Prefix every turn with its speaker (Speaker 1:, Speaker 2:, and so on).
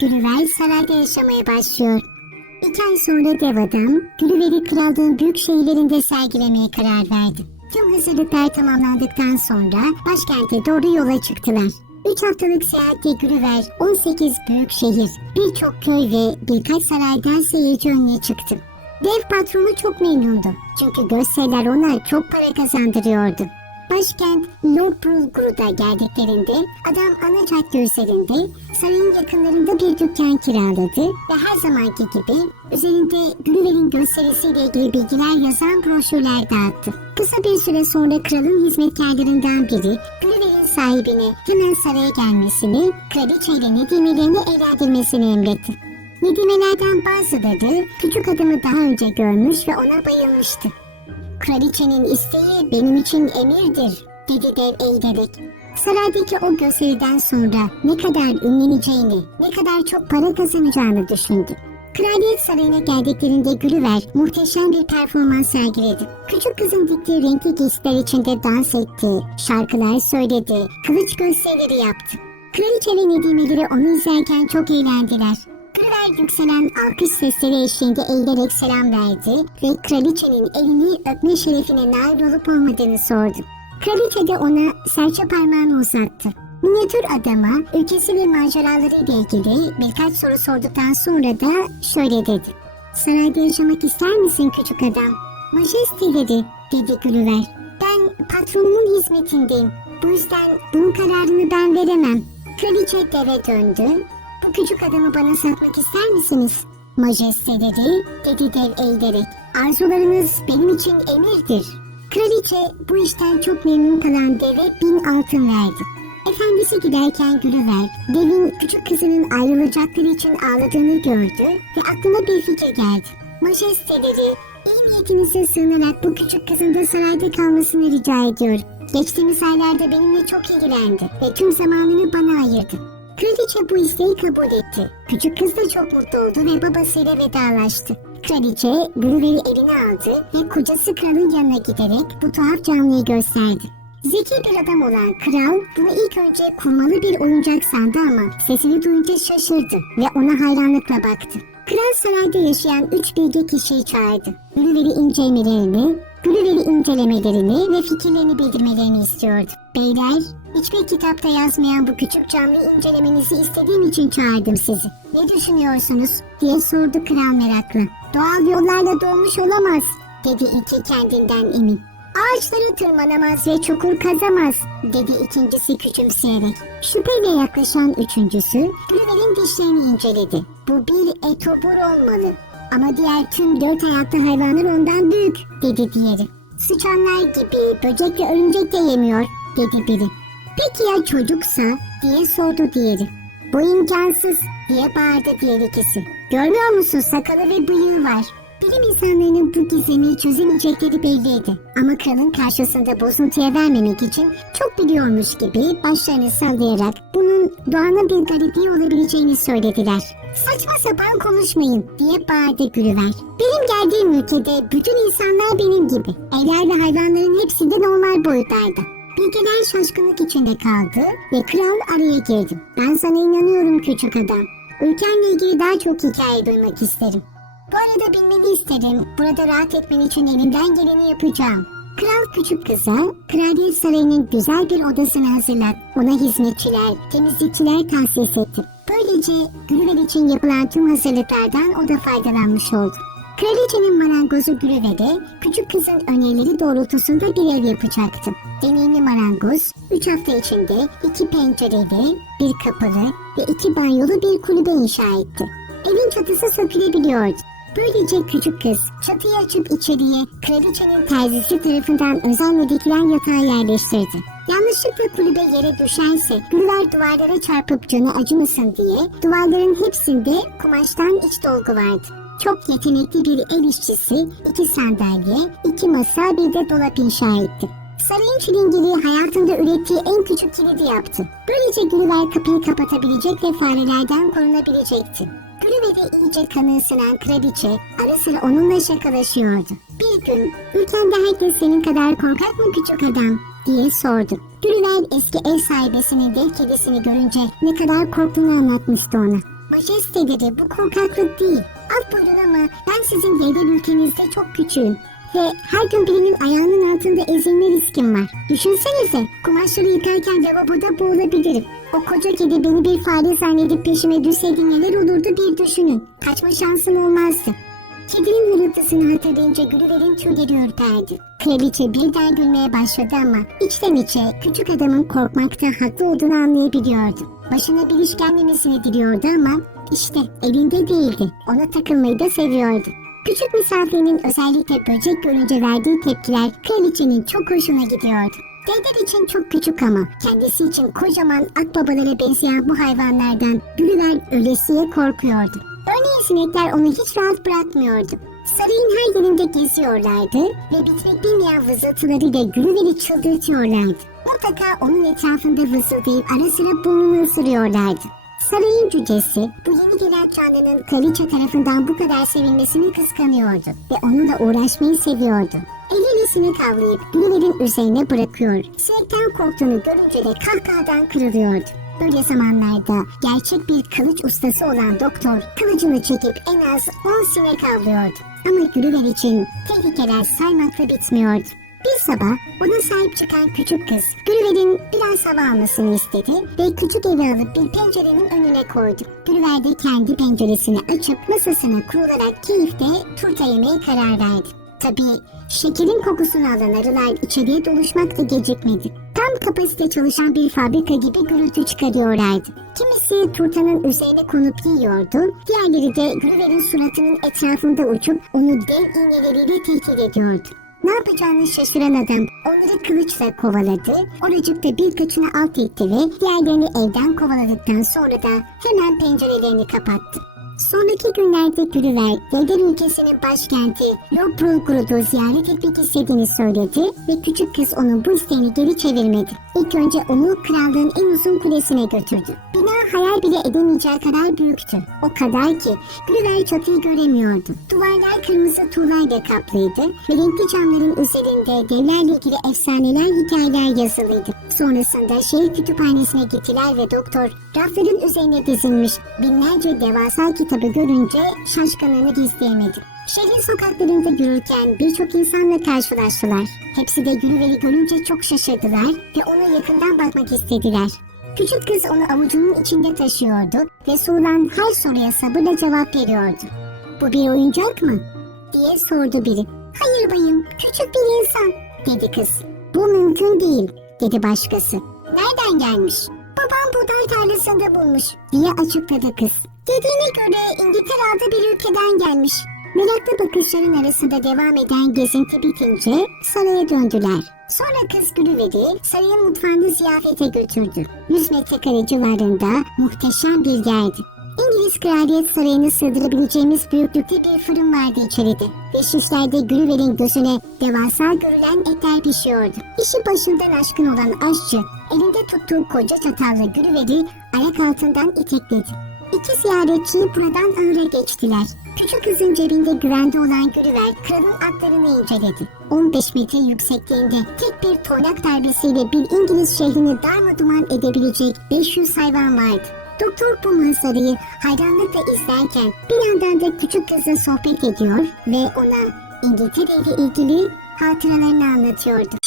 Speaker 1: Gülüver sarayda yaşamaya başlıyor. İki ay sonra dev adam, Gülüver'i krallığın büyük şehirlerinde sergilemeye karar verdi. Tüm hazırlıklar tamamlandıktan sonra başkente doğru yola çıktılar. Üç haftalık seyahatte Gülüver 18 büyük şehir, birçok köy ve birkaç saraydan seyirci önüne çıktı. Dev patronu çok memnundu. Çünkü gösteriler ona çok para kazandırıyordu. Başkent Lopulgur'da geldiklerinde adam ana cadde üzerinde sarayın yakınlarında bir dükkan kiraladı ve her zamanki gibi üzerinde Gülüver'in gösterisiyle ilgili bilgiler yazan broşürler dağıttı. Kısa bir süre sonra kralın hizmetkarlarından biri Gülüver'in sahibine hemen saraya gelmesini, kraliçeyle nedimelerini evlendirmesini emretti. Nedimelerden bazıları küçük adamı daha önce görmüş ve ona bayılmıştı. Kraliçenin isteği benim için emirdir, dedi dev eğilerek. Saraydaki o gösteriden sonra ne kadar ünleneceğini, ne kadar çok para kazanacağını düşündü. Kraliyet sarayına geldiklerinde Gülüver muhteşem bir performans sergiledi. Küçük kızın diktiği renkli giysiler içinde dans etti, şarkılar söyledi, kılıç gösterileri yaptı. Kraliçe ve Nedimeleri onu izlerken çok eğlendiler. Gülüver yükselen alkış sesleri eşliğinde eğilerek selam verdi ve kraliçenin elini öpme şerefine nail olup olmadığını sordu. Kraliçe de ona serçe parmağını uzattı. Minyatür adama ülkesi ve maceralarıyla ilgili birkaç soru sorduktan sonra da şöyle dedi. Sarayda yaşamak ister misin küçük adam? Majeste dedi, dedi Gülüver. Ben patronumun hizmetindeyim. Bu yüzden bunun kararını ben veremem. Kraliçe deve döndü. Bu küçük adamı bana satmak ister misiniz? Majeste dedi, dedi dev eğilerek. Arzularınız benim için emirdir. Kraliçe bu işten çok memnun kalan deve bin altın verdi. Efendisi giderken Gülüver, devin küçük kızının ayrılacakları için ağladığını gördü ve aklına bir fikir geldi. Majeste dedi, iyi niyetinize sığınarak bu küçük kızın da sarayda kalmasını rica ediyorum. Geçtiğimiz aylarda benimle çok ilgilendi ve tüm zamanını bana ayırdı. Kraliçe bu isteği kabul etti. Küçük kız da çok mutlu oldu ve babasıyla vedalaştı. Kraliçe Gülüver'i eline aldı ve kocası kralın yanına giderek bu tuhaf canlıyı gösterdi. Zeki bir adam olan kral bunu ilk önce kurmalı bir oyuncak sandı ama sesini duyunca şaşırdı ve ona hayranlıkla baktı. Kral sarayda yaşayan üç bilge kişiyi çağırdı. Gülüver'i incelemelerini, Gülüver'i incelemelerini ve fikirlerini bildirmelerini istiyordu. Beyler, hiçbir kitapta yazmayan bu küçük canlıyı incelemenizi istediğim için çağırdım sizi. Ne düşünüyorsunuz? diye sordu kral merakla. Doğal yollarla doğmuş olamaz, dedi iki kendinden emin. Ağaçları tırmanamaz ve çukur kazamaz, dedi ikincisi küçümseyerek. Şüpheyle yaklaşan üçüncüsü, Gülüver'in dişlerini inceledi. Bu bir etobur olmalı. Ama diğer tüm dört ayaklı hayvanlar ondan büyük, dedi diğeri. Sıçanlar gibi böcek ve örümcek de yemiyor, dedi biri. Peki ya çocuksa, diye sordu diğeri. Bu imkansız, diye bağırdı diğer ikisi. Görmüyor musun sakalı ve bıyığı var. Bilim insanlarının bu gizemi çözemeyecekleri belliydi. Ama kralın karşısında bozuntuya vermemek için çok biliyormuş gibi başlarını sallayarak bunun doğanın bir garipliği olabileceğini söylediler. Saçma sapan konuşmayın diye bağırdı Gülüver. Benim geldiğim ülkede bütün insanlar benim gibi. Evler ve hayvanların hepsi de normal boyutlarda. Bilgeler şaşkınlık içinde kaldı ve kral araya girdi. Ben sana inanıyorum küçük adam. Ülkenle ilgili daha çok hikaye duymak isterim. Bu arada bilmeni isterim. Burada rahat etmen için elimden geleni yapacağım. Kral küçük kıza kraliyet sarayının güzel bir odasını hazırlat. Ona hizmetçiler, temizlikçiler tahsis etti. Böylece Gülüver için yapılan tüm hazırlıklardan o da faydalanmış oldu. Kraliçenin marangozu Gülüver'e küçük kızın önerileri doğrultusunda bir ev yapacaktı. Deneyimli marangoz 3 hafta içinde iki pencereli, bir kapalı ve iki banyolu bir kulübe inşa etti. Evin çatısı sökülebiliyordu. Böylece küçük kız çatıyı açıp içeriye kraliçenin terzisi tarafından özenle dikilen yatağı yerleştirdi. Yanlışlıkla kulübe yere düşerse güller duvarlara çarpıp canı acımasın diye duvarların hepsinde kumaştan iç dolgu vardı. Çok yetenekli bir el işçisi, iki sandalye, iki masa bir de dolap inşa etti. Sarayın çilingiliği hayatında ürettiği en küçük kilidi yaptı. Böylece Gülüver kapıyı kapatabilecek ve farelerden korunabilecekti. Gülüver'e iyice kanı ısınan kraliçe ara sıra onunla şakalaşıyordu. Bir gün ülkende herkes senin kadar korkak mı küçük adam diye sordu. Gülüver eski ev sahibesinin dev kedisini görünce ne kadar korktuğunu anlatmıştı ona. Majesteleri bu korkaklık değil. Af buyurun ama ben sizin devlet ülkenizde çok küçüğüm. Ve her gün birinin ayağının altında ezilme riskim var. Düşünsenize kumaşları yıkarken lavaboda boğulabilirim. O koca kedi beni bir fare zannedip peşime düşseydi neler olurdu bir düşünün. Kaçma şansım olmazdı. Kedinin hırıltısını hatırlayınca Gülüver'in tüyleri ürperdi. Kraliçe birden gülmeye başladı ama içten içe küçük adamın korkmakta haklı olduğunu anlayabiliyordu. Başına bir iş gelmemesini diliyordu ama işte elinde değildi. Ona takılmayı da seviyordu. Küçük misafirinin özellikle böcek görünce verdiği tepkiler kraliçenin çok hoşuna gidiyordu. Deder için çok küçük ama kendisi için kocaman akbabalara benzeyen bu hayvanlardan Gülüver ölesiye korkuyordu. Örneğin sinekler onu hiç rahat bırakmıyordu. Sarayın her yerinde geziyorlardı ve bitmek bilmeyen vızıltılarıyla Gülüver'i çıldırtıyorlardı. Mutlaka onun etrafında vızıldayıp ara sıra burnunu ısırıyorlardı. Sarayın cücesi bu yeni gelen canlının kraliçe tarafından bu kadar sevilmesini kıskanıyordu ve onunla uğraşmayı seviyordu. Eliyle sinek avlayıp Gülüver'in üzerine bırakıyor. Sinekten korktuğunu görünce de kahkahadan kırılıyordu. Böyle zamanlarda gerçek bir kılıç ustası olan doktor kılıcını çekip en az 10 sinek avlıyordu. Ama Gülüver için tehlikeler saymakla bitmiyordu. Bir sabah ona sahip çıkan küçük kız Gülüver'in biraz hava almasını istedi ve küçük evi alıp bir pencerenin önüne koydu. Gülüver de kendi penceresini açıp masasına kurularak keyifle turta yemeye karar verdi. Tabii şekerin kokusunu alan arılar içeriye doluşmakla gecikmedi. Tam kapasite çalışan bir fabrika gibi gürültü çıkarıyorlardı. Kimisi turtanın üzerine konup yiyordu, diğerleri de Gülüver'in suratının etrafında uçup onu dev iğneleriyle tehdit ediyordu. Ne yapacağını şaşıran adam onları kılıçla kovaladı, oracıkta birkaçını alt etti ve diğerlerini evden kovaladıktan sonra da hemen pencerelerini kapattı. Sonraki günlerde Gülüver, Devler ülkesinin başkenti Lobrulgrud'u ziyaret etmek istediğini söyledi ve küçük kız onun bu isteğini geri çevirmedi. İlk önce onu krallığın en uzun kulesine götürdü. Bina hayal bile edemeyeceği kadar büyüktü. O kadar ki Gülüver çatıyı göremiyordu. Duvarlar kırmızı tuğlayla kaplıydı ve renkli camların üzerinde devlerle ilgili efsaneler, hikayeler yazılıydı. Sonrasında şehir kütüphanesine gittiler ve doktor rafların üzerine dizilmiş binlerce devasa kitabı görünce şaşkınlığını gizleyemedi. Şehrin sokaklarında yürürken birçok insanla karşılaştılar. Hepsi de Gülüver'i görünce çok şaşırdılar ve ona yakından bakmak istediler. Küçük kız onu avucunun içinde taşıyordu ve sorulan her soruya sabırla cevap veriyordu. Bu bir oyuncak mı? diye sordu biri. Hayır bayım, küçük bir insan, dedi kız. Bu mümkün değil, dedi başkası. Nereden gelmiş? Babam buğday tarlasında bulmuş, diye açıkladı kız. Dediğine göre İngiltere adlı bir ülkeden gelmiş. Meraklı bakışların arasında devam eden gezinti bitince saraya döndüler. Sonra kız Gülüver'i sarayın mutfağını ziyafete götürdü. 100 metrekare civarında muhteşem bir yerdi. İngiliz kraliyet sarayını sığdırabileceğimiz büyüklükte bir fırın vardı içeride. Ve şişlerde Gülüver'in gözüne devasa görülen etler pişiyordu. İşi başından aşkın olan aşçı elinde tuttuğu koca çatalla Gülüver'i ayak altından itekledi. İki ziyaretçi buradan ağıra geçtiler. Küçük kızın cebinde güvende olan Gülüver kralın atlarını inceledi. 15 metre yüksekliğinde tek bir toynak darbesiyle bir İngiliz şehrini darmaduman edebilecek 500 hayvan vardı. Doktor manzarayı hayranlıkla izlerken bir yandan da küçük kızla sohbet ediyor ve ona İngiltere ile ilgili hatıralarını anlatıyordu.